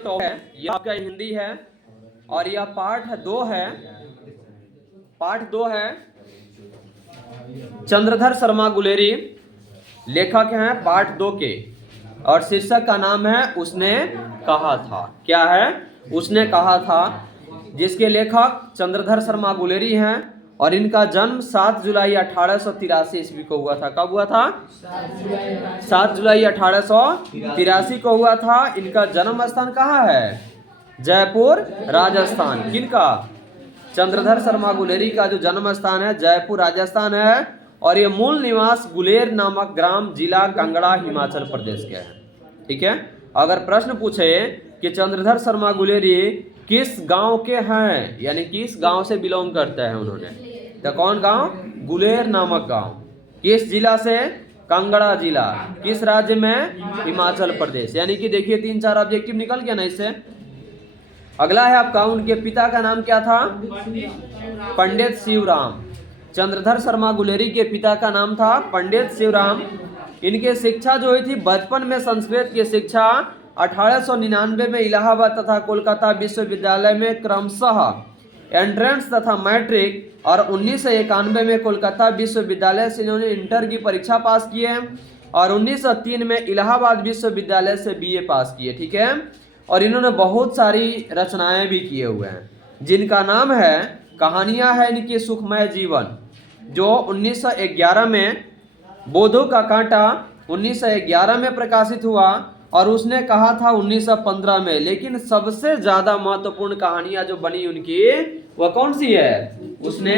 तो है यह आपका हिंदी है और यह पाठ 2 है। पाठ 2 है। चंद्रधर शर्मा गुलेरी लेखक हैं पाठ 2 के, और शीर्षक का नाम है उसने कहा था। क्या है? उसने कहा था, जिसके लेखक चंद्रधर शर्मा गुलेरी हैं और इनका जन्म 7 जुलाई 1883 ईस्वी को हुआ था। कब हुआ था? 7 जुलाई 1883 को हुआ था। इनका जन्म स्थान कहाँ है? जयपुर, राजस्थान। किनका? चंद्रधर शर्मा गुलेरी का जो जन्म स्थान है जयपुर, राजस्थान है, और ये मूल निवास गुलेर नामक ग्राम, जिला कांगड़ा, हिमाचल प्रदेश के हैं। ठीक है। अगर प्रश्न पूछे कि चंद्रधर शर्मा गुलेरी किस गांव के हैं, यानी किस गांव से बिलोंग करते हैं उन्होंने, तो कौन गांव? गुलेर नामक गांव। किस जिला से? कांगड़ा जिला। किस राज्य में? हिमाचल प्रदेश। यानी कि देखिए 3-4 ऑब्जेक्टिव निकल गया ना इससे। अगला है आपका, उनके पिता का नाम क्या था? पंडित शिवराम। चंद्रधर शर्मा गुलेरी के पिता का नाम था पंडित शिवराम। इनके शिक्षा जो हुई थी बचपन में संस्कृत की शिक्षा 1899 में इलाहाबाद तथा कोलकाता विश्वविद्यालय में क्रमशः एंट्रेंस तथा मैट्रिक, और 1991 में कोलकाता विश्वविद्यालय से इन्होंने इंटर की परीक्षा पास की है, और 1903 में इलाहाबाद विश्वविद्यालय से बीए पास किए। ठीक है। और इन्होंने बहुत सारी रचनाएं भी किए हुए हैं, जिनका नाम है, कहानियां है इनकी सुखमय जीवन, जो 1911 में, बोधो का कांटा 1911 में प्रकाशित हुआ, और उसने कहा था 1915 में। लेकिन सबसे ज्यादा महत्वपूर्ण कहानियां जो बनी उनकी, वह कौन सी है? उसने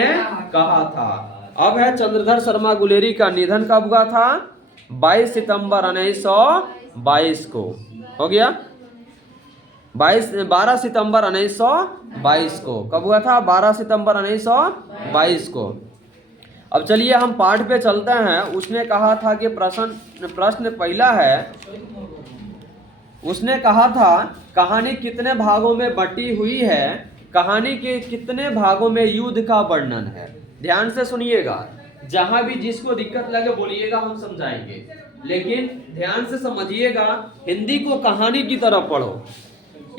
कहा था। अब है चंद्रधर शर्मा गुलेरी का निधन कब हुआ था? 22 सितंबर 1922 को। हो गया? 12 सितंबर 1922 को। कब हुआ था? 12 सितंबर 1922 को। अब चलिए हम पाठ पे चलते हैं। उसने कहा था कि प्रश्न पहला है, उसने कहा था कहानी कितने भागों में बटी हुई है? कहानी के कितने भागों में युद्ध का वर्णन है? ध्यान से सुनिएगा, जहां भी जिसको दिक्कत लगे बोलिएगा, हम समझाएंगे, लेकिन ध्यान से समझिएगा। हिंदी को कहानी की तरह पढ़ो।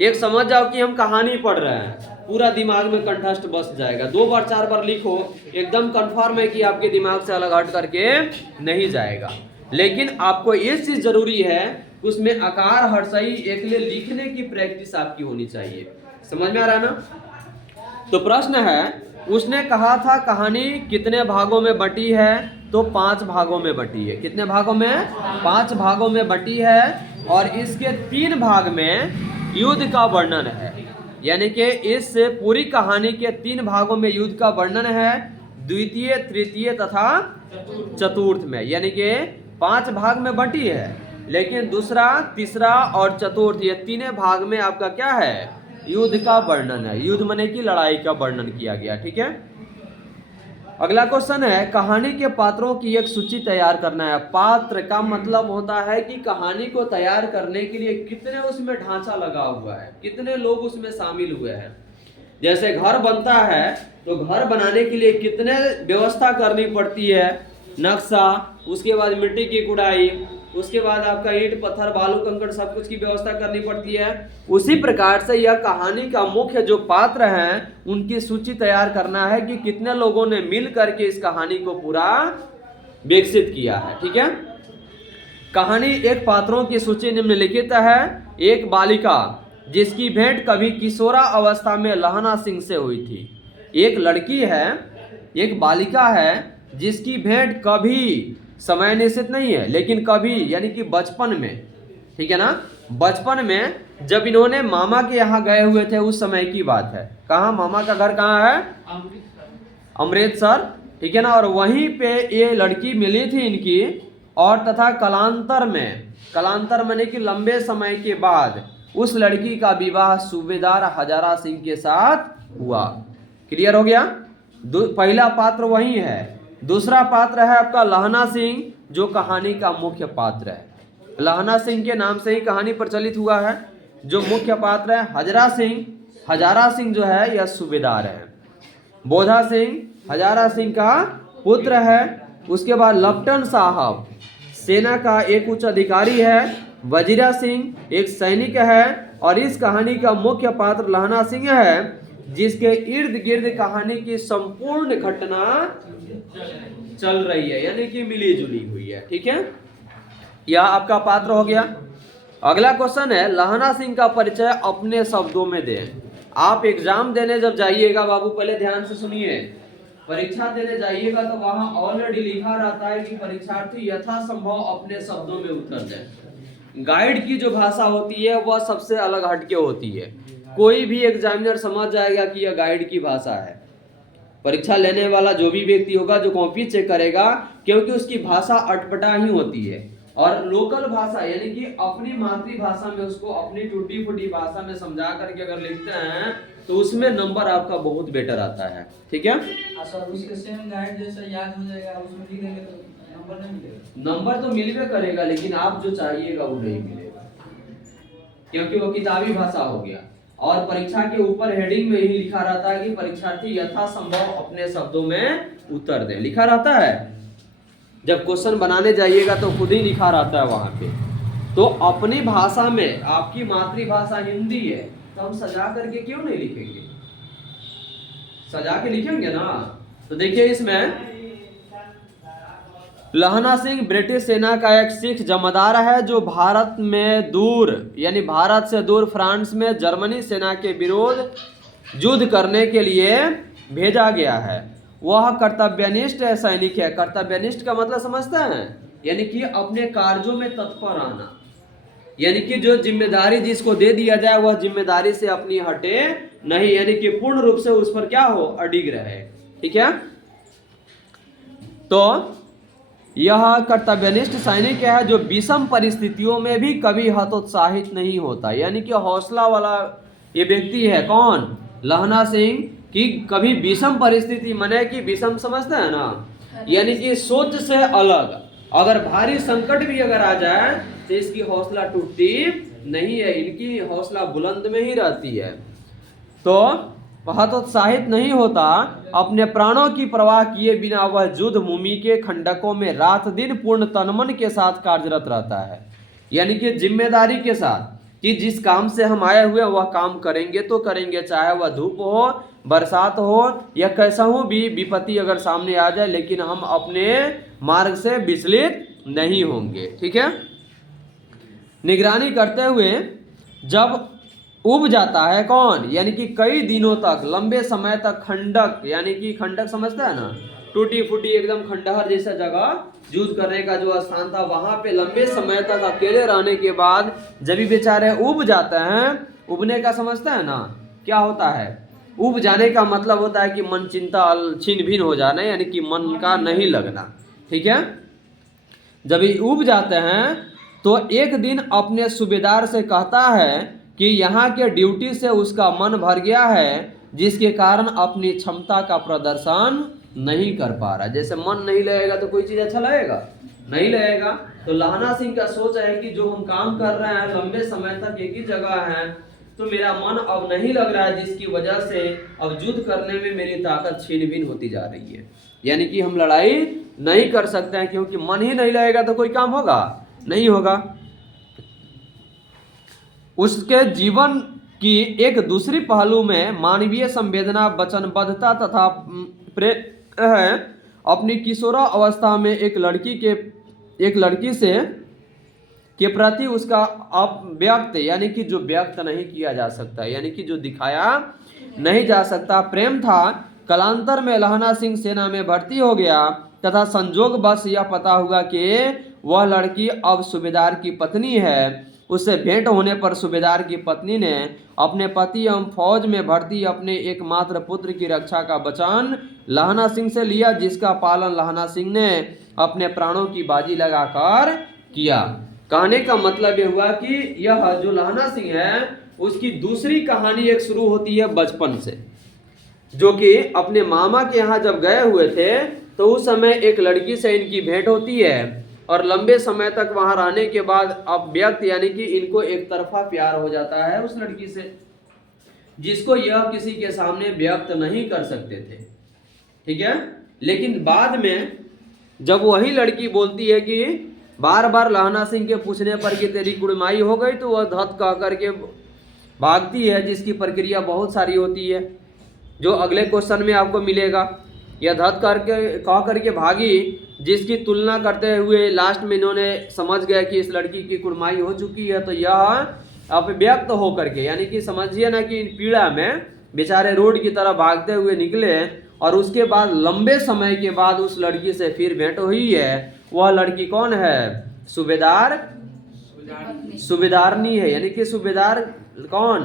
एक समझ जाओ कि हम कहानी पढ़ रहे हैं, पूरा दिमाग में कंठस्थ बस जाएगा। 2 बार 4 बार लिखो, एकदम कंफर्म है कि आपके दिमाग से अलग हट करके नहीं जाएगा। लेकिन आपको ये चीज जरूरी है, उसमें आकार हर सही एक लिए लिखने की प्रैक्टिस आपकी होनी चाहिए। समझ में आ रहा है ना? तो प्रश्न है, उसने कहा था कहानी कितने भागों में बटी है? तो 5 भागों में बटी है। कितने भागों में? 5 भागों में बटी है, और इसके 3 भाग में युद्ध का वर्णन है। यानी कि इस पूरी कहानी के 3 भागों में युद्ध का वर्णन है, द्वितीय, तृतीय तथा चतुर्थ में। यानी कि 5 भाग में बटी है, लेकिन दूसरा, तीसरा और चतुर्थ, ये 3 भाग में आपका क्या है? युद्ध का वर्णन है। युद्ध माने की लड़ाई का वर्णन किया गया। ठीक है। अगला क्वेश्चन है, कहानी के पात्रों की एक सूची तैयार करना है। पात्र का मतलब होता है कि कहानी को तैयार करने के लिए कितने उसमें ढांचा लगा हुआ है, कितने लोग उसमें शामिल हुए हैं। जैसे घर बनता है तो घर बनाने के लिए कितने व्यवस्था करनी पड़ती है, नक्शा, उसके बाद मिट्टी की गुड़ाई, उसके बाद आपका ईंट पत्थर बालू कंकड़ सब कुछ की व्यवस्था करनी पड़ती है। उसी प्रकार से यह कहानी का मुख्य जो पात्र हैं उनकी सूची तैयार करना है कि कितने लोगों ने मिल करके इस कहानी को पूरा विकसित किया है। ठीक है। कहानी एक पात्रों की सूची निम्नलिखित है। एक बालिका जिसकी भेंट कभी किशोरा अवस्था में लहना सिंह से हुई थी। एक लड़की है, एक बालिका है जिसकी भेंट कभी, समय निश्चित नहीं है, लेकिन कभी यानी कि बचपन में, ठीक है ना, बचपन में जब इन्होंने मामा के यहाँ गए हुए थे उस समय की बात है। कहाँ? मामा का घर कहाँ है? अमृतसर। ठीक है ना। और वहीं पे ये लड़की मिली थी इनकी, और तथा कलांतर माने कि लंबे समय के बाद उस लड़की का विवाह सूबेदार हजारा सिंह के साथ हुआ। क्लियर हो गया? पहला पात्र वही है। दूसरा पात्र है आपका लहना सिंह, जो कहानी का मुख्य पात्र है। लहना सिंह के नाम से ही कहानी प्रचलित हुआ है। जो मुख्य पात्र है हजारा सिंह जो है यह सूबेदार है। बोधा सिंह हजारा सिंह का पुत्र है। उसके बाद लप्टन साहब सेना का एक उच्च अधिकारी है। वजीरा सिंह एक सैनिक है और इस कहानी का मुख्य पात्र लहना सिंह है, जिसके इर्द गिर्द कहानी की संपूर्ण घटना चल रही है, यानी कि मिली जुली हुई है। ठीक है, यह आपका पात्र हो गया। अगला क्वेश्चन है, लहना सिंह का परिचय अपने शब्दों में दें। आप एग्जाम देने जब जाइएगा बाबू, पहले ध्यान से सुनिए, परीक्षा देने जाइएगा तो वहां ऑलरेडी लिखा रहता है कि परीक्षार्थी यथासंभव अपने शब्दों में उत्तर दें। गाइड की जो भाषा होती है वह सबसे अलग हटके होती है। कोई भी एग्जामिनर समझ जाएगा कि यह गाइड की भाषा है। परीक्षा लेने वाला जो भी व्यक्ति होगा जो कॉपी चेक करेगा, क्योंकि उसकी भाषा अटपटा ही होती है। और लोकल भाषा यानी कि अपनी मातृभाषा में उसको अपनी टूटी फूटी भाषा में समझा करके अगर लिखते हैं तो उसमें नंबर आपका बहुत बेटर आता है। ठीक है, सर उसके सेम गाइड जैसा याद हो जाएगा, उसमें लिख देंगे तो नंबर नहीं मिलेगा। नंबर तो मिलवे करेगा, लेकिन आप जो चाहिएगा वो नहीं मिलेगा, क्योंकि वो किताबी भाषा हो गया। और परीक्षा के ऊपर हेडिंग में ही लिखा रहता है कि परीक्षार्थी यथासंभव अपने शब्दों में उत्तर दें, लिखा रहता है। जब क्वेश्चन बनाने जाइएगा तो खुद ही लिखा रहता है वहां पे। तो अपनी भाषा में, आपकी मातृभाषा हिंदी है तो हम सजा करके क्यों नहीं लिखेंगे, सजा के लिखेंगे ना। तो देखिए इसमें लहना सिंह ब्रिटिश सेना का एक सिख जमादार है जो भारत में दूर, यानी भारत से दूर फ्रांस में जर्मनी सेना के विरोध युद्ध करने के लिए भेजा गया है। वह कर्तव्यनिष्ठ सैनिक है। कर्तव्यनिष्ठ का मतलब समझते हैं, यानी कि अपने कार्यों में तत्पर आना, यानी कि जो जिम्मेदारी जिसको दे दिया जाए वह जिम्मेदारी से अपनी हटे नहीं, यानी कि पूर्ण रूप से उस पर क्या हो, अडिग रहे। ठीक है, तो यह कर्तव्यनिष्ठ सैनिक है जो विषम परिस्थितियों में भी कभी हतोत्साहित नहीं होता, यानी कि हौसला वाला ये व्यक्ति है। कौन? लहना सिंह। कि कभी विषम परिस्थिति, मने कि विषम समझते हैं ना, यानी कि सोच से अलग, अगर भारी संकट भी अगर आ जाए तो इसकी हौसला टूटती नहीं है, इनकी हौसला बुलंद में ही रहती है। तो हतोत्साहित नहीं होता, अपने प्राणों की परवाह किए बिना वह युद्ध भूमि के खंडकों में रात दिन पूर्ण तनमन के साथ कार्यरत रहता है, यानी कि जिम्मेदारी के साथ कि जिस काम से हम आए हुए वह काम करेंगे तो करेंगे, चाहे वह धूप हो, बरसात हो या कैसा हो भी विपत्ति अगर सामने आ जाए, लेकिन हम अपने मार्ग से विचलित नहीं होंगे। ठीक है, निगरानी करते हुए जब उब जाता है कौन, यानी कि कई दिनों तक, लंबे समय तक खंडक, यानी कि खंडक समझता है ना, टूटी फूटी एकदम खंडहर जैसा जगह, युद्ध करने का जो स्थान था, वहां पे लंबे समय तक अकेले रहने के बाद जब भी बेचारे उब जाते हैं, उबने का समझता है ना क्या होता है, उब जाने का मतलब होता है कि मन चिंता छिन्न भिन्न हो जाना, यानी कि मन का नहीं लगना। ठीक है, जब ये उब जाते हैं तो एक दिन अपने सूबेदार से कहता है कि यहाँ के ड्यूटी से उसका मन भर गया है, जिसके कारण अपनी क्षमता का प्रदर्शन नहीं कर पा रहा। जैसे मन नहीं लगेगा तो कोई चीज अच्छा लगेगा, नहीं लगेगा। तो लहना सिंह का सोच है कि जो हम काम कर रहे हैं लंबे समय तक एक ही जगह है, तो मेरा मन अब नहीं लग रहा है, जिसकी वजह से अब युद्ध करने में मेरी ताकत छीन भिन्न होती जा रही है, यानी कि हम लड़ाई नहीं कर सकते हैं, क्योंकि मन ही नहीं लगेगा तो कोई काम होगा नहीं होगा। उसके जीवन की एक दूसरी पहलू में मानवीय संवेदना, वचनबद्धता तथा प्रेम है। अपनी किशोरा अवस्था में एक लड़की से के प्रति उसका अव्यक्त, यानी कि जो व्यक्त नहीं किया जा सकता, यानी कि जो दिखाया नहीं जा सकता प्रेम था। कालांतर में लहना सिंह सेना में भर्ती हो गया तथा संजोग बस यह पता हुआ कि वह लड़की अब सूबेदार की पत्नी है। उससे भेंट होने पर सूबेदार की पत्नी ने अपने पति एवं फौज में भर्ती अपने एकमात्र पुत्र की रक्षा का वचन लहना सिंह से लिया, जिसका पालन लहना सिंह ने अपने प्राणों की बाजी लगाकर किया। कहने का मतलब यह हुआ कि यह जो लहना सिंह है उसकी दूसरी कहानी एक शुरू होती है बचपन से, जो कि अपने मामा के यहाँ जब गए हुए थे तो उस समय एक लड़की से इनकी भेंट होती है और लंबे समय तक वहां रहने के बाद अब व्यक्त, यानी कि इनको एक तरफा प्यार हो जाता है उस लड़की से, जिसको यह किसी के सामने व्यक्त नहीं कर सकते थे। ठीक है, लेकिन बाद में जब वही लड़की बोलती है कि बार बार लहना सिंह के पूछने पर कि तेरी कुड़माई हो गई, तो वह धत कह करके भागती है, जिसकी प्रक्रिया बहुत सारी होती है, जो अगले क्वेश्चन में आपको मिलेगा। यह धत करके कह करके भागी, जिसकी तुलना करते हुए लास्ट में इन्होंने समझ गया कि इस लड़की की कुड़माई हो चुकी है, तो यह अव्यक्त होकर के, यानी कि समझिए ना कि पीड़ा में बेचारे रोड की तरह भागते हुए निकले, और उसके बाद लंबे समय के बाद उस लड़की से फिर भेंट हुई है। वह लड़की कौन है? सूबेदारनी है, यानी कि सूबेदार कौन?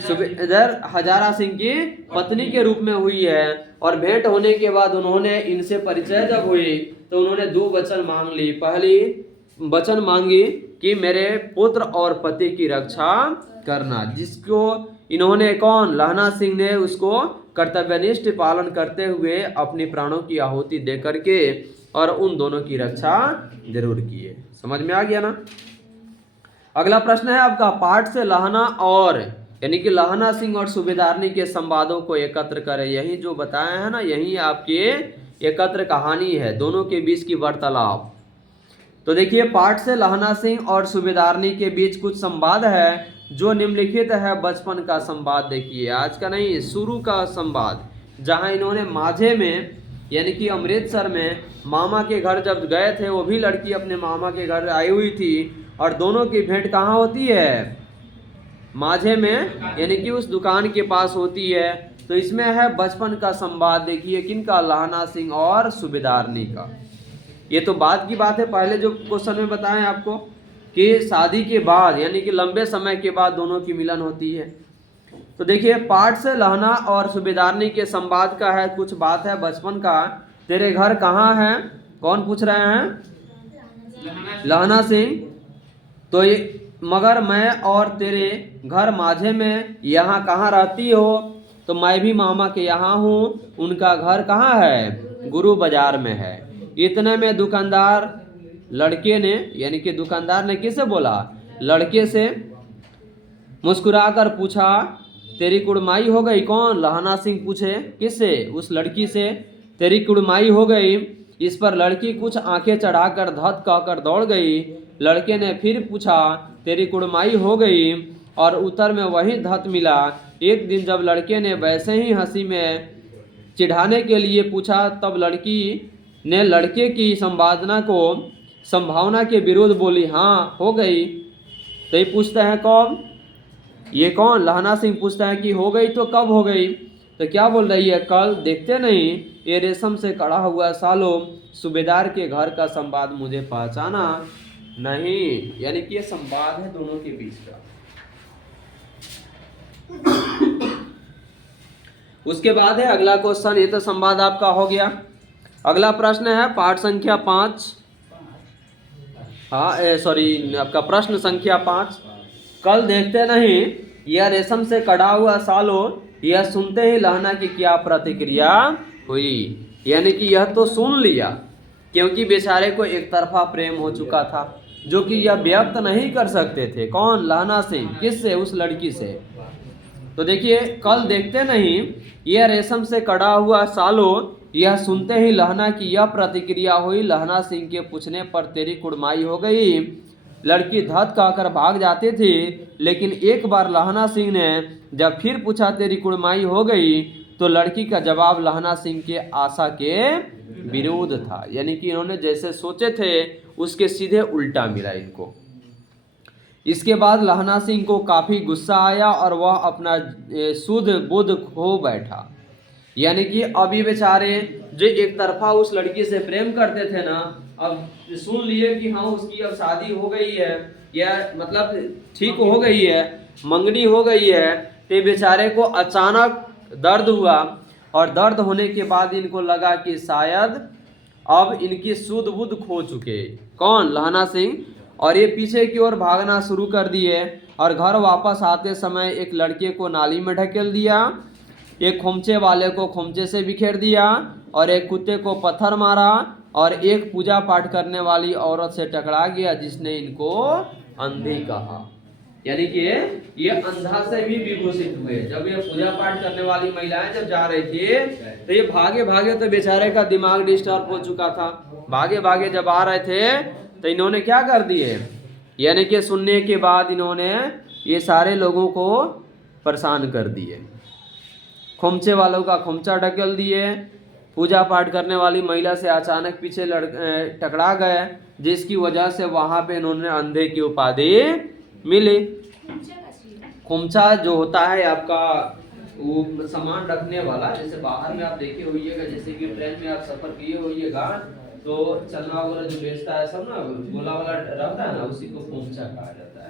सूबेदार हजारा सिंह की पत्नी के रूप में हुई है। और भेंट होने के बाद उन्होंने इनसे परिचय जब हुई तो उन्होंने 2 वचन मांग ली। पहली वचन मांगी कि मेरे पुत्र और पति की रक्षा करना, जिसको इन्होंने कौन? लहना सिंह ने उसको कर्तव्यनिष्ठ पालन करते हुए अपनी प्राणों की आहुति दे करके और उन दोनों की रक्षा जरूर की है। समझ में आ गया ना? अगला प्रश्न है आपका, पाठ से लहना और यानी कि लहना सिंह और सूबेदारनी के संवादों को एकत्र करें। यही जो बताया है ना, यही आपके एकत्र कहानी है, दोनों के बीच की वार्तालाप। तो देखिए, पाठ से लहना सिंह और सूबेदारनी के बीच कुछ संवाद है जो निम्नलिखित है। बचपन का संवाद देखिए, आज का नहीं, शुरू का संवाद, जहां इन्होंने माझे में यानी कि अमृतसर में मामा के घर जब गए थे, वो भी लड़की अपने मामा के घर आई हुई थी, और दोनों की भेंट कहाँ होती है? माझे में, यानी कि उस दुकान के पास होती है। तो इसमें है बचपन का संवाद। देखिए किनका? लहना सिंह और सूबेदारनी का। ये तो बाद की बात है, पहले जो क्वेश्चन में बताएं आपको कि शादी के बाद यानी कि लंबे समय के बाद दोनों की मिलन होती है। तो देखिए, पाठ से लहना और सूबेदारनी के संवाद का है, कुछ बात है बचपन का। तेरे घर कहाँ है? कौन पूछ रहे हैं? लहना सिंह। तो ये मगर मैं और तेरे घर माझे में, यहाँ कहाँ रहती हो? तो मैं भी मामा के यहाँ हूँ। उनका घर कहाँ है? गुरु बाजार में है। इतने में दुकानदार लड़के ने, यानी कि दुकानदार ने किससे बोला? लड़के से मुस्कुराकर पूछा, तेरी कुड़माई हो गई? कौन? लहना सिंह पूछे किससे? उस लड़की से, तेरी कुड़माई हो गई। इस पर लड़की कुछ आंखें चढ़ाकर धत कहकर दौड़ गई। लड़के ने फिर पूछा, तेरी कुड़माई हो गई? और उत्तर में वही धत मिला। एक दिन जब लड़के ने वैसे ही हंसी में चिढ़ाने के लिए पूछा, तब लड़की ने लड़के की संभावना के विरुद्ध बोली, हाँ हो गई। तो ये पूछता है कब? ये कौन? लहना सिंह पूछता है कि हो गई तो कब हो गई? तो क्या बोल रही है? कल। देखते नहीं, ये रेशम से कड़ा हुआ सालों सूबेदार के घर का संवाद मुझे पहचाना नहीं। यानी कि ये संवाद है दोनों के बीच का। उसके बाद है अगला क्वेश्चन। ये तो संवाद आपका हो गया। अगला प्रश्न है पाठ संख्या 5। आपका प्रश्न संख्या 5। कल देखते नहीं, यह रेशम से कड़ा हुआ सालों, यह सुनते ही लहना की क्या प्रतिक्रिया हुई? यानी कि यह तो सुन लिया, क्योंकि बेचारे को एक तरफा प्रेम हो चुका था, जो कि यह व्यक्त नहीं कर सकते थे। कौन? लहना सिंह। किससे? उस लड़की से। तो देखिए, कल देखते नहीं, यह रेशम से कड़ा हुआ सालों, यह सुनते ही लहना की यह प्रतिक्रिया हुई। लहना सिंह के पूछने पर तेरी कुड़माई हो गई, लड़की धत कहकर भाग जाती थी। लेकिन एक बार लहना सिंह ने जब फिर पूछा, तेरी कुड़माई हो गई, तो लड़की का जवाब लहना सिंह के आशा के विरुद्ध था। यानी कि इन्होंने जैसे सोचे थे उसके सीधे उल्टा मिला इनको। इसके बाद लहना सिंह को काफ़ी गुस्सा आया और वह अपना शुद्ध बुद्ध खो बैठा। यानी कि अभी बेचारे जो एक तरफा उस लड़की से प्रेम करते थे ना, अब सुन लिए कि हाँ उसकी अब शादी हो गई है, या मतलब ठीक हो गई है, मंगनी हो गई है, तो बेचारे को अचानक दर्द हुआ। और दर्द होने के बाद इनको लगा कि शायद अब इनकी शुद्ध बुद्ध खो चुके। कौन? लहना सिंह। और ये पीछे की ओर भागना शुरू कर दिए और घर वापस आते समय एक लड़के को नाली में ढकेल दिया, एक खोमचे वाले को खोमचे से बिखेर दिया, और एक कुत्ते को पत्थर मारा, और एक पूजा पाठ करने वाली औरत से टकरा गया जिसने इनको अंधी कहा। यानी कि ये अंधा से भी विभूषित हुए। जब ये पूजा पाठ करने वाली महिलाएं जब जा रही थी तो ये भागे भागे, तो बेचारे का दिमाग डिस्टर्ब हो चुका था। भागे भागे जब आ रहे थे तो इन्होंने क्या कर दिए, यानी कि सुनने के बाद इन्होंने ये सारे लोगों को परेशान कर दिए। खोमचे वालों का खोमचा ढकेल दिए, पूजा पाठ करने वाली महिला से अचानक पीछे टकरा गए, जिसकी वजह से वहां पे इन्होंने अंधे की उपाधि मिली। खोमचा जो होता है आपका वो सामान रखने वाला, जैसे बाहर में आप देखे होइएगा, जैसे कि ट्रेन में आप सफर किए होइएगा तो चलना वगैरह जो बेचता है सब ना, गोला वाला रहता है ना, उसी को खोमचा कहा जाता है।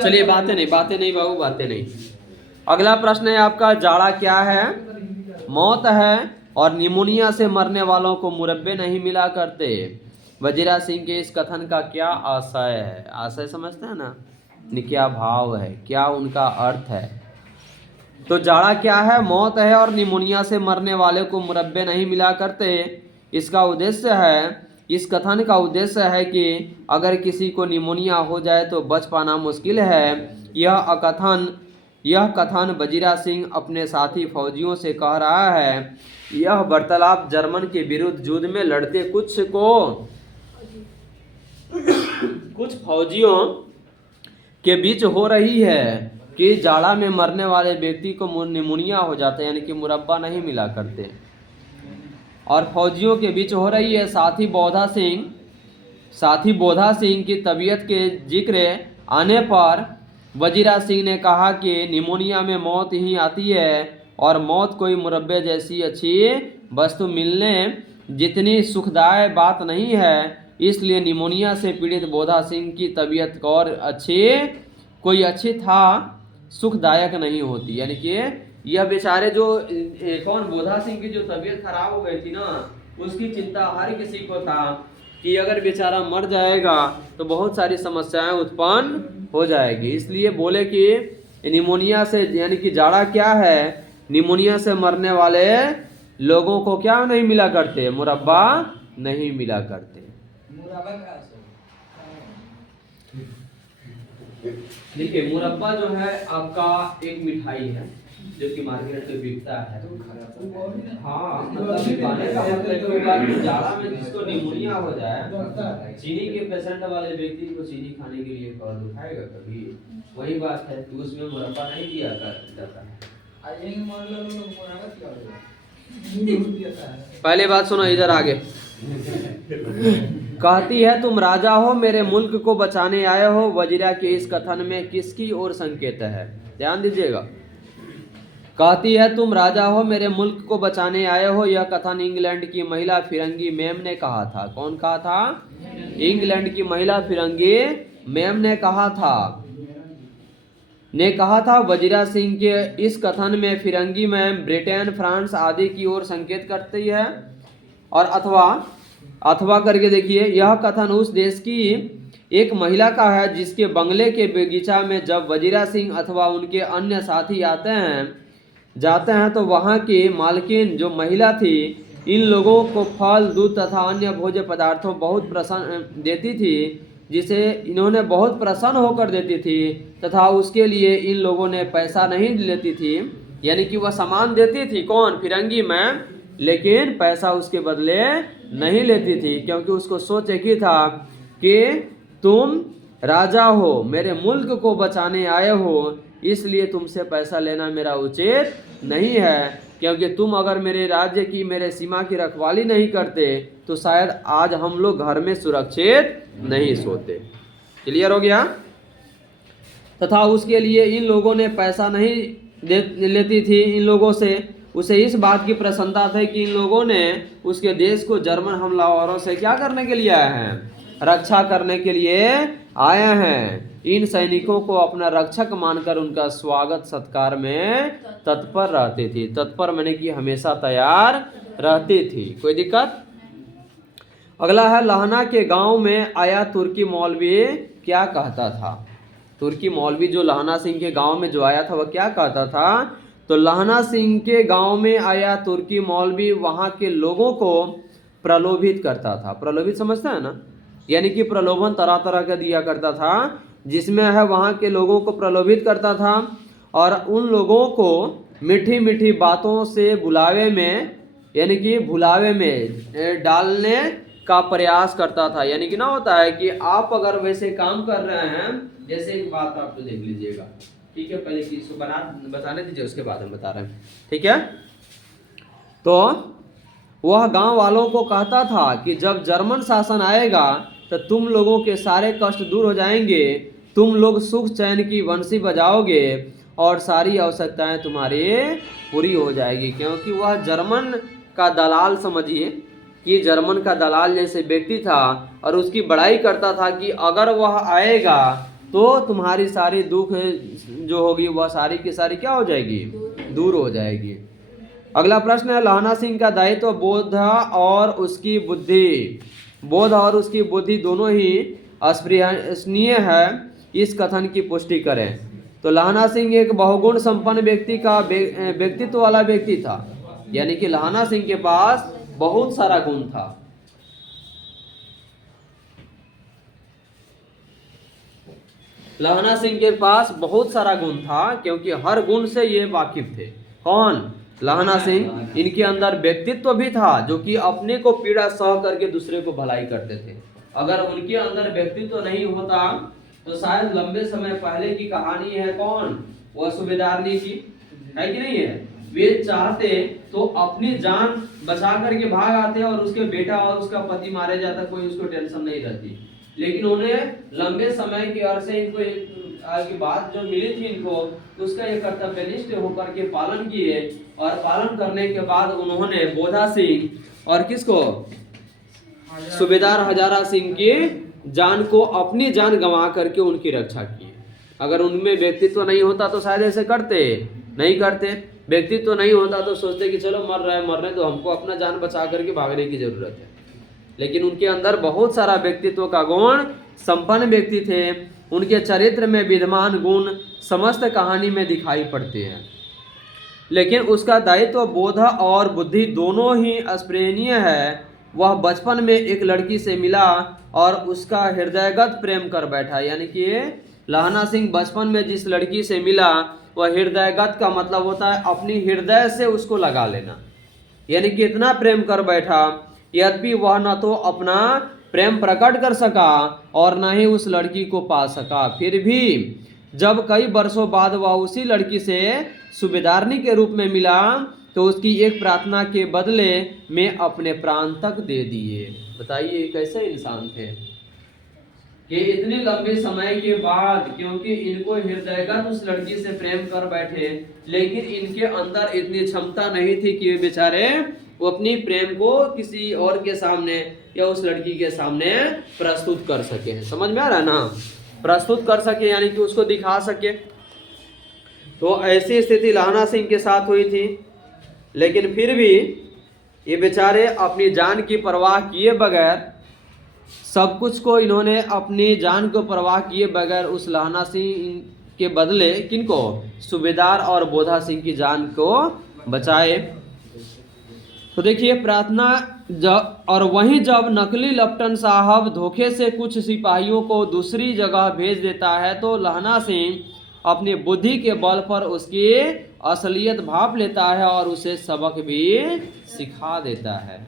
चलिए बातें नहीं बाबू, बातें नहीं। अगला प्रश्न है आपका, जाड़ा क्या है? मौत है, और निमोनिया से मरने वालों को मुरब्बे नहीं मिला करते। वजीरा सिंह के इस कथन का क्या आशय है? आशय समझते हैं ना, क्या भाव है, क्या उनका अर्थ है? तो जाड़ा क्या है? मौत है, और निमोनिया से मरने वाले को मुरब्बे नहीं मिला करते। इसका उद्देश्य है, इस कथन का उद्देश्य है कि अगर किसी को निमोनिया हो जाए तो बच पाना मुश्किल है। यह कथन वजीरा सिंह अपने साथी फौजियों से कह रहा है। यह वार्तालाप जर्मन के विरुद्ध युद्ध में लड़ते कुछ फौजियों के बीच हो रही है कि जाड़ा में मरने वाले व्यक्ति को निमोनिया हो जाता है, यानी कि मुरब्बा नहीं मिला करते, और फौजियों के बीच हो रही है। साथी बोधा सिंह की तबीयत के जिक्र आने पर वजीरा सिंह ने कहा कि निमोनिया में मौत ही आती है, और मौत कोई मुरब्बे जैसी अच्छी वस्तु मिलने जितनी सुखदायक बात नहीं है। इसलिए निमोनिया से पीड़ित बोधा सिंह की तबीयत और कोई अच्छी था सुखदायक नहीं होती। यानी कि यह बेचारे जो कौन बोधा सिंह की जो तबीयत खराब हो गई थी ना, उसकी चिंता हर किसी को था कि अगर बेचारा मर जाएगा तो बहुत सारी समस्याएं उत्पन्न हो जाएगी। इसलिए बोले कि निमोनिया से, यानी कि जाड़ा क्या है, निमोनिया से मरने वाले लोगों को क्या नहीं मिला करते? मुरब्बा नहीं मिला करते। देखिए, मुरब्बा जो है आपका एक मिठाई है जो कि मार्केट में बिकता है। हाँ, मतलब खाने का मतलब होगा कि जाड़ा में जिसको निमोनिया हो जाए, चीनी के पेशेंट वाले व्यक्ति को चीनी खाने के लिए कॉल उठाएगा कभी? वही बात है, तो उसमें मुरब्बा नहीं दिया जाता है। पहले बात सुनो, इधर आगे कहती है, तुम राजा हो, मेरे मुल्क को बचाने आए हो। वजीरा के इस कथन में किसकी ओर संकेत है? ध्यान दीजिएगा। कहती है, तुम राजा हो, मेरे मुल्क को बचाने आए हो। यह कथन इंग्लैंड की महिला फिरंगी मेम ने कहा था। कौन कहा था? इंग्लैंड की महिला फिरंगी मेम ने कहा था। वजीरा सिंह के इस कथन में फिरंगी मैम ब्रिटेन, फ्रांस आदि की ओर संकेत करती है। और अथवा करके देखिए, यह कथन उस देश की एक महिला का है जिसके बंगले के बगीचा में जब वजीरा सिंह अथवा उनके अन्य साथी जाते हैं तो वहां की मालकिन जो महिला थी, इन लोगों को फल, दूध तथा अन्य भोज्य पदार्थों बहुत प्रसन्न देती थी, जिसे इन्होंने बहुत प्रसन्न होकर देती थी, तथा उसके लिए इन लोगों ने पैसा नहीं लेती थी। यानी कि वह सामान देती थी, कौन? फिरंगी मैम, लेकिन पैसा उसके बदले नहीं लेती थी, क्योंकि उसको सोच एक ही था कि तुम राजा हो, मेरे मुल्क को बचाने आए हो, इसलिए तुमसे पैसा लेना मेरा उचित नहीं है, क्योंकि तुम अगर मेरे राज्य की, मेरे सीमा की रखवाली नहीं करते तो शायद आज हम लोग घर में सुरक्षित नहीं सोते। क्लियर हो गया? तथा उसके लिए इन लोगों ने पैसा नहीं लेती थी इन लोगों से। उसे इस बात की प्रसन्नता थी कि इन लोगों ने उसके देश को जर्मन हमलावरों से क्या करने के लिए आए हैं? रक्षा करने के लिए आए हैं। इन सैनिकों को अपना रक्षक मानकर उनका स्वागत सत्कार में तत्पर रहती थी। तत्पर मैंने कि हमेशा तैयार रहती थी। कोई दिक्कत? अगला है, लहना के गांव में आया तुर्की मौलवी क्या कहता था? तुर्की मौलवी जो लहना सिंह के गांव में जो आया था वह क्या कहता था? तो लहना सिंह के गांव में आया तुर्की मौलवी वहां के लोगों को प्रलोभित करता था। प्रलोभित समझता है ना? यानी कि प्रलोभन तरह तरह का दिया करता था, जिसमें है वहाँ के लोगों को प्रलोभित करता था और उन लोगों को मीठी मीठी बातों से बुलावे में, यानी कि भुलावे में डालने का प्रयास करता था। यानी कि ना होता है कि आप अगर वैसे काम कर रहे हैं, जैसे एक बात आप तो देख लीजिएगा, ठीक है, पहले कि इसको बताने दीजिए, उसके बाद हम बता रहे हैं, ठीक है। तो वह गांव वालों को कहता था कि जब जर्मन शासन आएगा तो तुम लोगों के सारे कष्ट दूर हो जाएंगे, तुम लोग सुख चैन की बंसी बजाओगे और सारी आवश्यकताएं तुम्हारी पूरी हो जाएगी। क्योंकि वह जर्मन का दलाल, समझिए कि जर्मन का दलाल जैसे व्यक्ति था और उसकी बड़ाई करता था कि अगर वह आएगा तो तुम्हारी सारी दुख जो होगी वह सारी की सारी क्या हो जाएगी, दूर हो जाएगी। अगला प्रश्न है, लहना सिंह का दायित्व बोध और उसकी बुद्धि दोनों ही अस्पृहनीय है, इस कथन की पुष्टि करें। तो लहना सिंह एक बहुगुण संपन्न व्यक्तित्व वाला व्यक्ति था, यानी कि लहना सिंह के पास बहुत सारा गुण था। लहना सिंह के पास बहुत सारा गुण था, क्योंकि हर गुण से ये वाकिफ थे। कौन? लहना सिंह। इनके अंदर व्यक्तित्व भी था, जो कि अपने को पीड़ा सह करके दूसरे को भलाई करते थे। अगर उनके अंदर व्यक्तित्व नहीं होता तो शायद लंबे समय पहले की कहानी है, कौन? वह सूबेदारनी की, है कि नहीं है। वे चाहते तो अपनी जान बचा करके भाग आते और उसके बेटा और उसका पति मारे जाता, कोई उसको टेंशन नहीं रहती। लेकिन उन्हें लंबे समय के अरसे इनको की बात जो मिली थी इनको, उसका एक कर्तव्यनिष्ठ होकर के पालन किए और पालन करने के बाद उन्होंने बोधा सिंह और किसको, सूबेदार हजारा सिंह की जान को, अपनी जान गंवा करके उनकी रक्षा की। अगर उनमें व्यक्तित्व नहीं होता तो शायद ऐसे करते नहीं करते। व्यक्तित्व नहीं होता तो सोचते कि चलो मरने तो हमको अपना जान बचा करके भागने की जरूरत है। लेकिन उनके अंदर बहुत सारा व्यक्तित्व का गुण संपन्न व्यक्ति थे। उनके चरित्र में विद्यमान गुण समस्त कहानी में दिखाई पड़ते हैं। लेकिन उसका दायित्व बोध और बुद्धि दोनों ही अस्पृहनीय है। वह बचपन में एक लड़की से मिला और उसका हृदयगत प्रेम कर बैठा। यानी कि लहना सिंह बचपन में जिस लड़की से मिला, वह हृदयगत का मतलब होता है अपनी हृदय से उसको लगा लेना, यानी कि इतना प्रेम कर बैठा। यद्यपि वह न तो अपना प्रेम प्रकट कर सका और न ही उस लड़की को पा सका, फिर भी जब कई वर्षों बाद वह उसी लड़की से सूबेदारनी के रूप में मिला तो उसकी एक प्रार्थना के बदले में अपने प्राण तक दे दिए। बताइए कैसे इंसान थे कि इतने लंबे समय के बाद, क्योंकि इनको हृदयगत उस लड़की से प्रेम कर बैठे, लेकिन इनके अंदर इतनी क्षमता नहीं थी कि वे बेचारे वो अपनी प्रेम को किसी और के सामने या उस लड़की के सामने प्रस्तुत कर सके। समझ में आ रहा है ना, प्रस्तुत कर सके यानी कि उसको दिखा सके। तो ऐसी स्थिति लहना सिंह के साथ हुई थी। लेकिन फिर भी ये बेचारे अपनी जान की परवाह किए बगैर, सब कुछ को इन्होंने अपनी जान को परवाह किए बगैर उस लहना सिंह के बदले किनको, सूबेदार और बोधा सिंह की जान को बचाए। तो देखिए प्रार्थना और वहीं जब नकली लेफ्टिनेंट साहब धोखे से कुछ सिपाहियों को दूसरी जगह भेज देता है तो लहना सिंह अपनी बुद्धि के बल पर उसकी असलियत भाप लेता है और उसे सबक भी सिखा देता है।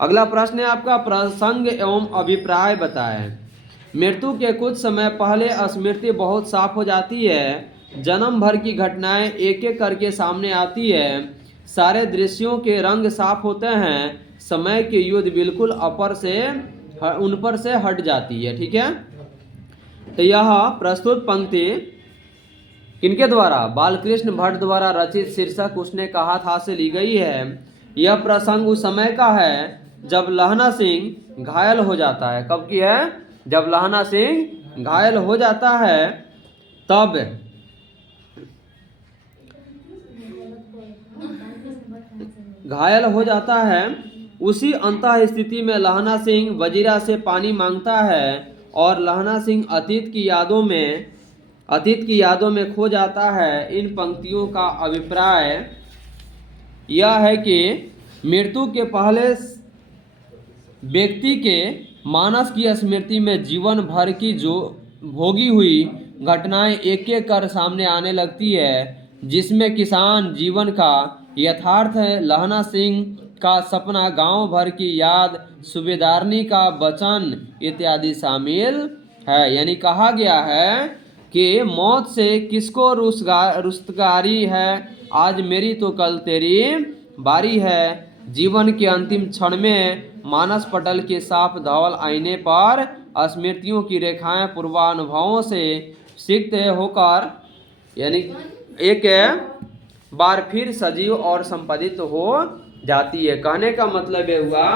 अगला प्रश्न है आपका, प्रसंग एवं अभिप्राय बताएं। मृत्यु के कुछ समय पहले स्मृति बहुत साफ हो जाती है, जन्म भर की घटनाएं एक एक करके सामने आती है, सारे दृश्यों के रंग साफ होते हैं, समय की युद्ध बिल्कुल उन पर से हट जाती है। ठीक है, तो यह प्रस्तुत पंक्ति किनके द्वारा, बालकृष्ण भट्ट द्वारा रचित शीर्षक उसने कहा था से ली गई है। यह प्रसंग उस समय का है जब लहना सिंह घायल हो जाता है। कब की है? जब लहना सिंह घायल हो जाता है तब घायल हो जाता है। उसी अंतः स्थिति में लहना सिंह वजीरा से पानी मांगता है और लहना सिंह अतीत की यादों में खो जाता है। इन पंक्तियों का अभिप्राय यह है कि मृत्यु के पहले व्यक्ति के मानस की स्मृति में जीवन भर की जो भोगी हुई घटनाएं एक एक कर सामने आने लगती है, जिसमें किसान जीवन का यथार्थ लहना सिंह का सपना, गांव भर की याद, सूबेदारनी का वचन इत्यादि शामिल है। यानी कहा गया है कि मौत से किसको रुस्तगारी है, आज मेरी तो कल तेरी बारी है। जीवन के अंतिम क्षण में मानस पटल के साफ धवल आईने पर स्मृतियों की रेखाएं पूर्वानुभवों से सिक्त होकर यानी एक बार फिर सजीव और संपादित हो जाती है। कहने का मतलब यह हुआ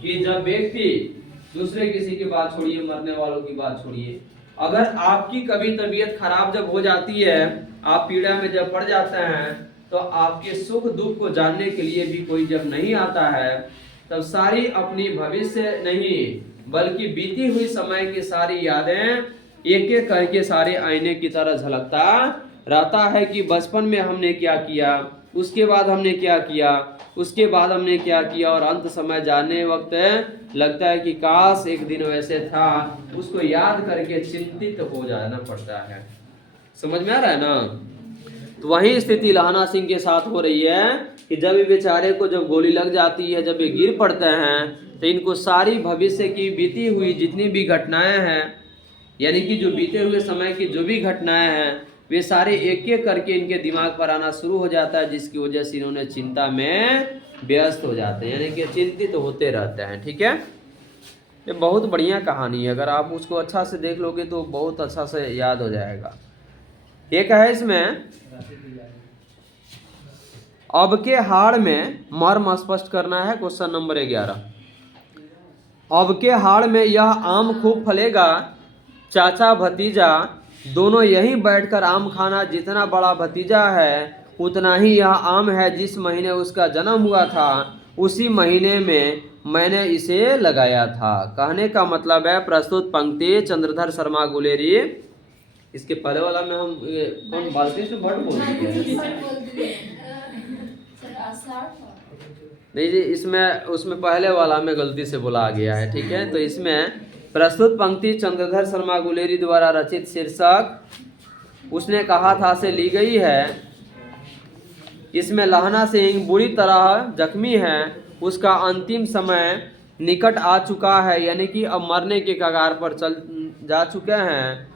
कि जब व्यक्ति दूसरे किसी की बात छोड़िए, मरने वालों की बात छोड़िए, अगर आपकी कभी तबीयत खराब जब हो जाती है, आप पीड़ा में जब पड़ जाते हैं, तो आपके सुख दुख को जानने के लिए भी कोई जब नहीं आता है, तब सारी अपनी भविष्य नहीं बल्कि बीती हुई समय की सारी यादें एक एक करके सारे आईने की तरह झलकता रहता है कि बचपन में हमने क्या किया, उसके बाद हमने क्या किया, उसके बाद हमने क्या किया, और अंत समय जाने वक्त लगता है कि काश एक दिन वैसे था। उसको याद करके चिंतित हो जाना पड़ता है। समझ में आ रहा है ना? तो वही स्थिति लहना सिंह के साथ हो रही है कि जब बेचारे को जब गोली लग जाती है, जब ये गिर पड़ते हैं, तो इनको सारी भविष्य की बीती हुई जितनी भी घटनाएं हैं, यानी कि जो बीते हुए समय की जो भी घटनाएं हैं, वे सारे एक एक करके इनके दिमाग पर आना शुरू हो जाता है, जिसकी वजह से इन्होंने चिंता में व्यस्त हो जाते हैं, यानी कि चिंतित होते रहते हैं। ठीक है, ये बहुत बढ़िया कहानी है। अगर आप उसको अच्छा से देख लोगे तो बहुत अच्छा से याद हो जाएगा। एक है इसमें अब के हाड़ में मर्म स्पष्ट करना है। क्वेश्चन नंबर 11, अब के हाड़ में यह आम खूब फलेगा, चाचा भतीजा दोनों यहीं बैठकर आम खाना, जितना बड़ा भतीजा है उतना ही यह आम है। जिस महीने उसका जन्म हुआ था उसी महीने में मैंने इसे लगाया था। कहने का मतलब है प्रस्तुत पंक्ति चंद्रधर शर्मा गुलेरी। इसके पहले वाला में हम कौन बाल्टी से बट बोल दिए नहीं जी, इसमें उसमें पहले वाला में गलती से बोला गया है। ठीक है, तो इसमें प्रस्तुत पंक्ति चंद्रधर शर्मा गुलेरी द्वारा रचित शीर्षक उसने कहा था से ली गई है। इसमें लहना सिंह बुरी तरह जख्मी है, उसका अंतिम समय निकट आ चुका है, यानी कि अब मरने के कगार पर चल जा चुके हैं,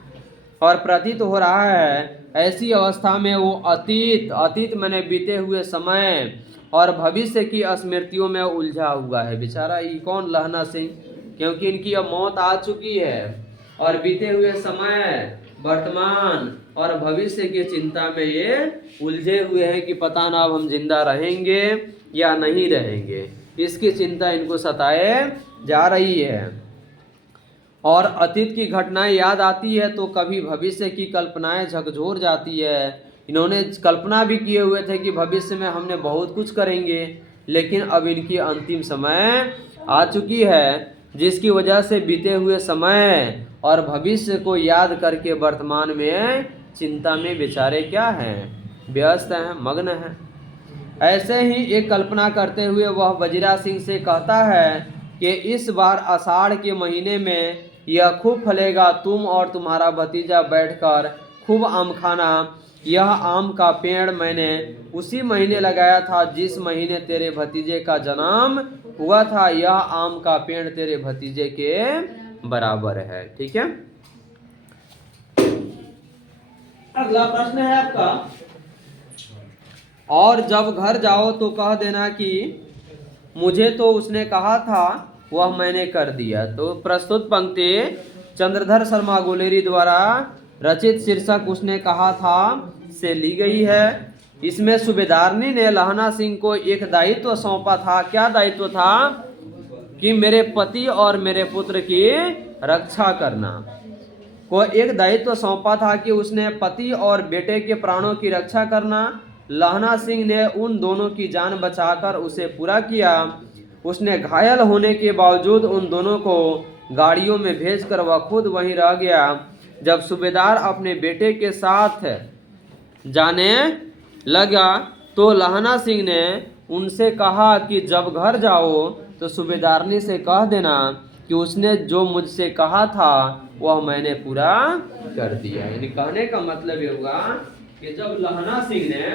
और प्रतीत हो रहा है ऐसी अवस्था में वो अतीत मैंने बीते हुए समय और भविष्य की स्मृतियों में उलझा हुआ है। बेचारा ये कौन, लहना सिंह, क्योंकि इनकी अब मौत आ चुकी है और बीते हुए समय, वर्तमान और भविष्य की चिंता में ये उलझे हुए हैं कि पता ना अब हम जिंदा रहेंगे या नहीं रहेंगे। इसकी चिंता इनको सताए जा रही है, और अतीत की घटनाएं याद आती है तो कभी भविष्य की कल्पनाएं झकझोर जाती है। इन्होंने कल्पना भी किए हुए थे कि भविष्य में हमने बहुत कुछ करेंगे, लेकिन अब इनकी अंतिम समय आ चुकी है, जिसकी वजह से बीते हुए समय और भविष्य को याद करके वर्तमान में चिंता में बेचारे क्या हैं, व्यस्त हैं, मग्न हैं। ऐसे ही एक कल्पना करते हुए वह वजीरा सिंह से कहता है कि इस बार आषाढ़ के महीने में यह खूब फलेगा, तुम और तुम्हारा भतीजा बैठकर खूब आम खाना। यह आम का पेड़ मैंने उसी महीने लगाया था जिस महीने तेरे भतीजे का जन्म हुआ था। यह आम का पेड़ तेरे भतीजे के बराबर है। ठीक है, अगला प्रश्न है आपका, और जब घर जाओ तो कह देना कि मुझे तो उसने कहा था वह मैंने कर दिया। तो प्रस्तुत पंक्ति चंद्रधर शर्मा गुलेरी द्वारा रचित शीर्षक उसने कहा था से ली गई है। इसमें सूबेदारनी ने लहना सिंह को एक दायित्व सौंपा था। क्या दायित्व था? कि मेरे पति और मेरे पुत्र की रक्षा करना। को एक दायित्व सौंपा था कि उसने पति और बेटे के प्राणों की रक्षा करना। लहना सिंह ने उन दोनों की जान बचाकर उसे पूरा किया। उसने घायल होने के बावजूद उन दोनों को गाड़ियों में भेजकर वह खुद वहीं रह गया। जब सूबेदार अपने बेटे के साथ जाने लगा तो लहना सिंह ने उनसे कहा कि जब घर जाओ तो सूबेदारनी से कह देना कि उसने जो मुझसे कहा था वह मैंने पूरा कर दिया। यानी कहने का मतलब ये हुआ कि जब लहना सिंह ने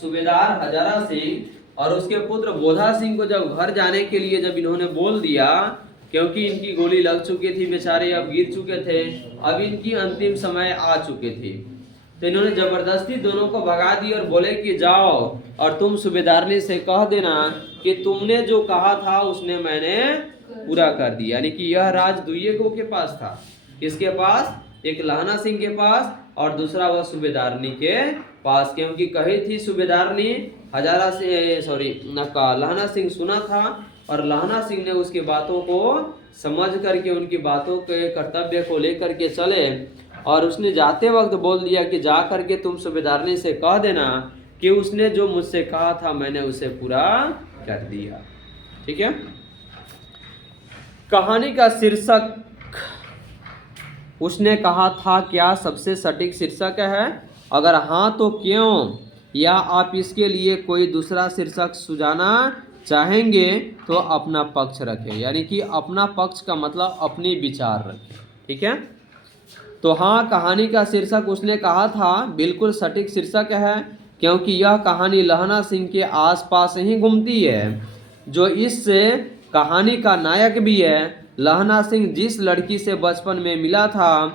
सूबेदार हजारा सिंह और उसके पुत्र बोधा सिंह को जब घर जाने के लिए जब इन्होंने बोल दिया, क्योंकि इनकी गोली लग चुकी थी, बेचारे अब गिर चुके थे, अब इनकी अंतिम समय आ चुके थे, तो इन्होंने जबरदस्ती दोनों को भगा दी और बोले कि जाओ और तुम सूबेदारनी से कह देना कि तुमने जो कहा था उसने मैंने पूरा कर दिया। यानी कि यह राज दुइये के पास था। किसके पास? एक लहना सिंह के पास और दूसरा वह सूबेदारनी के पास, क्योंकि कही थी सूबेदारनी हजारा से लहना सिंह सुना था और लहना सिंह ने उसकी बातों को समझ करके उनकी बातों के कर्तव्य को लेकर के चले और उसने जाते वक्त बोल दिया कि जा करके तुम सूबेदारनी से कह देना कि उसने जो मुझसे कहा था मैंने उसे पूरा कर दिया। ठीक है। कहानी का शीर्षक उसने कहा था क्या सबसे सटीक शीर्षक है? अगर हाँ तो क्यों? या आप इसके लिए कोई दूसरा शीर्षक सुझाना चाहेंगे तो अपना पक्ष रखें। यानी कि अपना पक्ष का मतलब अपनी विचार रखें। ठीक है। तो हाँ, कहानी का शीर्षक उसने कहा था बिल्कुल सटीक शीर्षक है, क्योंकि यह कहानी लहना सिंह के आसपास ही घूमती है, जो इससे कहानी का नायक भी है। लहना सिंह जिस लड़की से बचपन में मिला था,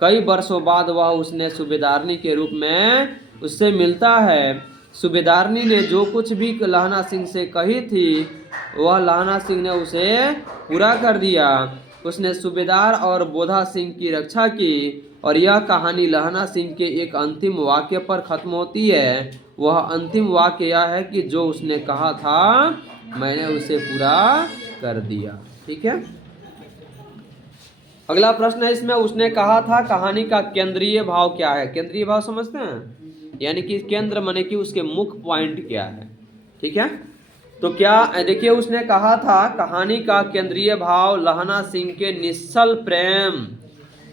कई वर्षों बाद वह उसने सूबेदारनी के रूप में उससे मिलता है। सूबेदारनी ने जो कुछ भी लहना सिंह से कही थी वह लहना सिंह ने उसे पूरा कर दिया। उसने सूबेदार और बोधा सिंह की रक्षा की और यह कहानी लहना सिंह के एक अंतिम वाक्य पर खत्म होती है। वह अंतिम वाक्य यह है कि जो उसने कहा था मैंने उसे पूरा कर दिया। ठीक है। अगला प्रश्न है इसमें, उसने कहा था कहानी का केंद्रीय भाव क्या है? केंद्रीय भाव समझते हैं? यानी कि केंद्र माने कि उसके मुख्य पॉइंट क्या है। ठीक है। तो क्या देखिए, उसने कहा था कहानी का केंद्रीय भाव लहना सिंह के निश्चल प्रेम।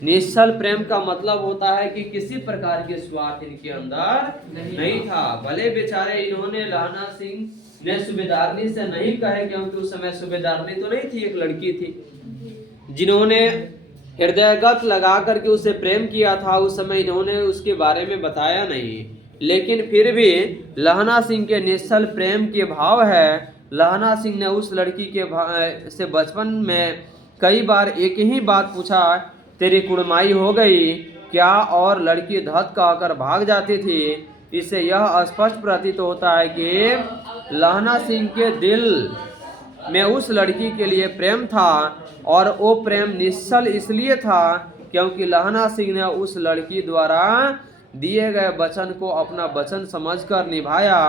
निश्चल प्रेम का मतलब होता है कि किसी प्रकार के स्वार्थ इनके अंदर नहीं था। भले बेचारे इन्होंने लहना सिंह ने सूबेदारनी से नहीं कहे, क्योंकि उस समय सूबेदारनी तो नहीं थी, एक लड़की थी जिन्होंने हृदयगत लगा करके उसे प्रेम किया था। उस समय इन्होंने उसके बारे में बताया नहीं, लेकिन फिर भी लहना सिंह के निश्चल प्रेम के भाव है। लहना सिंह ने उस लड़की के से बचपन में कई बार एक ही बात पूछा, तेरी कुड़माई हो गई क्या? और लड़की धत कहकर भाग जाती थी। इससे यह स्पष्ट प्रतीत होता है कि लहना सिंह के दिल में उस लड़की के लिए प्रेम था, और वो प्रेम निश्चल इसलिए था क्योंकि लहना सिंह ने उस लड़की द्वारा दिए गए वचन को अपना वचन समझकर निभाया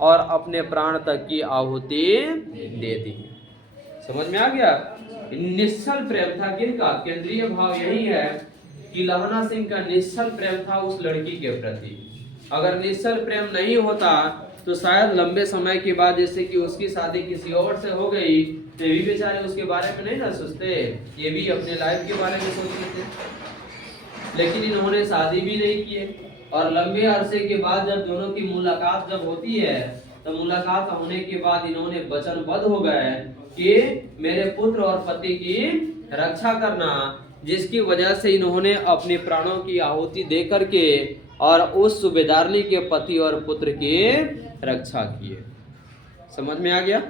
और अपने प्राण तक की आहुति दे दी। समझ में आ गया? निश्चल प्रेम था किनका? केंद्रीय भाव यही है कि लहना सिंह का निश्चल प्रेम था उस लड़की के प्रति। अगर निश्चल प्रेम नहीं होता तो शायद लंबे समय के बाद जैसे कि उसकी शादी किसी और से हो गई तो भी बेचारे उसके बारे में नहीं ना सोचते, ये भी अपने लाइफ के बारे में सोचते थे। लेकिन इन्होंने शादी भी नहीं किए और लंबे अरसे के बाद जब दोनों की मुलाकात जब होती है तो मुलाकात होने के बाद इन्होंने वचनबद्ध हो गए कि मेरे पुत्र और पति की रक्षा करना, जिसकी वजह से इन्होंने अपने प्राणों की आहुति दे करके और उस सूबेदारनी के पति और पुत्र की रक्षा की है। समझ में आ गया?